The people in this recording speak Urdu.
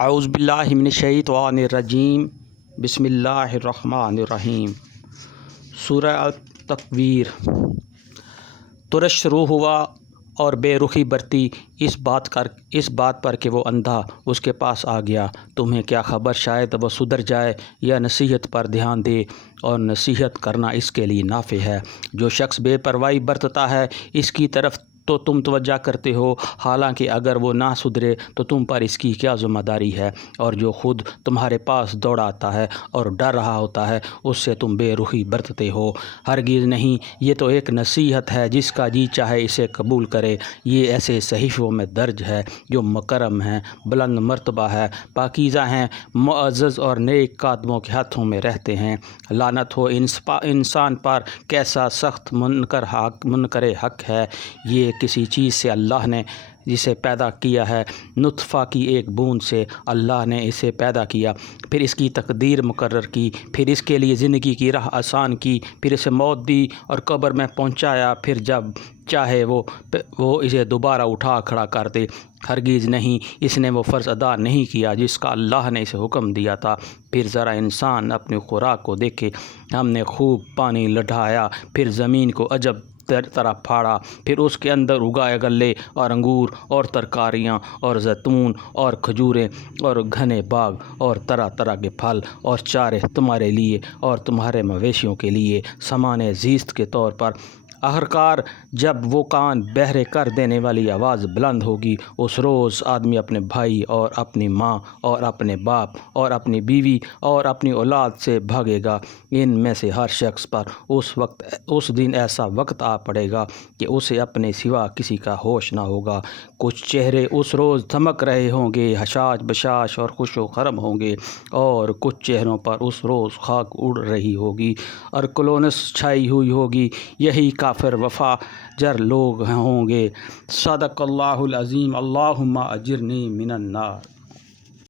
اعوذ باللہ من الشیطان الرجیم بسم اللہ الرحمن الرحیم۔ سورہ التکویر۔ ترش شروع ہوا اور بے رخی برتی اس بات پر کہ وہ اندھا اس کے پاس آ گیا۔ تمہیں کیا خبر، شاید وہ سدھر جائے یا نصیحت پر دھیان دے، اور نصیحت کرنا اس کے لیے نافع ہے۔ جو شخص بے پرواہی برتتا ہے اس کی طرف تو تم توجہ کرتے ہو، حالانکہ اگر وہ نہ سدھرے تو تم پر اس کی کیا ذمہ داری ہے۔ اور جو خود تمہارے پاس دوڑ آتا ہے اور ڈر رہا ہوتا ہے اس سے تم بے رخی برتتے ہو۔ ہرگز نہیں، یہ تو ایک نصیحت ہے، جس کا جی چاہے اسے قبول کرے۔ یہ ایسے صحیفوں میں درج ہے جو مکرم ہیں، بلند مرتبہ ہے، پاکیزہ ہیں، معزز اور نیک کاتبوں کے ہاتھوں میں رہتے ہیں۔ لعنت ہو انسان پر، کیسا سخت منکر حق ہے۔ یہ کسی چیز سے اللہ نے جسے پیدا کیا ہے، نطفہ کی ایک بوند سے اللہ نے اسے پیدا کیا، پھر اس کی تقدیر مقرر کی، پھر اس کے لیے زندگی کی راہ آسان کی، پھر اسے موت دی اور قبر میں پہنچایا، پھر جب چاہے وہ اسے دوبارہ اٹھا کھڑا کر دے۔ ہرگز نہیں، اس نے وہ فرض ادا نہیں کیا جس کا اللہ نے اسے حکم دیا تھا۔ پھر ذرا انسان اپنی خوراک کو دیکھے، ہم نے خوب پانی لٹھایا، پھر زمین کو عجب طرح پھاڑا، پھر اس کے اندر اگائے غلے اور انگور اور ترکاریاں اور زیتون اور کھجوریں اور گھنے باغ اور طرح طرح کے پھل اور چارے تمہارے لیے اور تمہارے مویشیوں کے لیے سامان زیست کے طور پر۔ آخرکار جب وہ کان بہرے کر دینے والی آواز بلند ہوگی، اس روز آدمی اپنے بھائی اور اپنی ماں اور اپنے باپ اور اپنی بیوی اور اپنی اولاد سے بھاگے گا۔ ان میں سے ہر شخص پر اس دن ایسا وقت آ پڑے گا کہ اسے اپنے سوا کسی کا ہوش نہ ہوگا۔ کچھ چہرے اس روز دھمک رہے ہوں گے، حشاش بشاش اور خوش و خرم ہوں گے، اور کچھ چہروں پر اس روز خاک اڑ رہی ہوگی اور کلونس چھائی ہوئی ہوگی۔ یہی کافر وفاجر لوگ ہوں گے۔ صدق اللہ العظیم۔ اللہم اجرنی من النار۔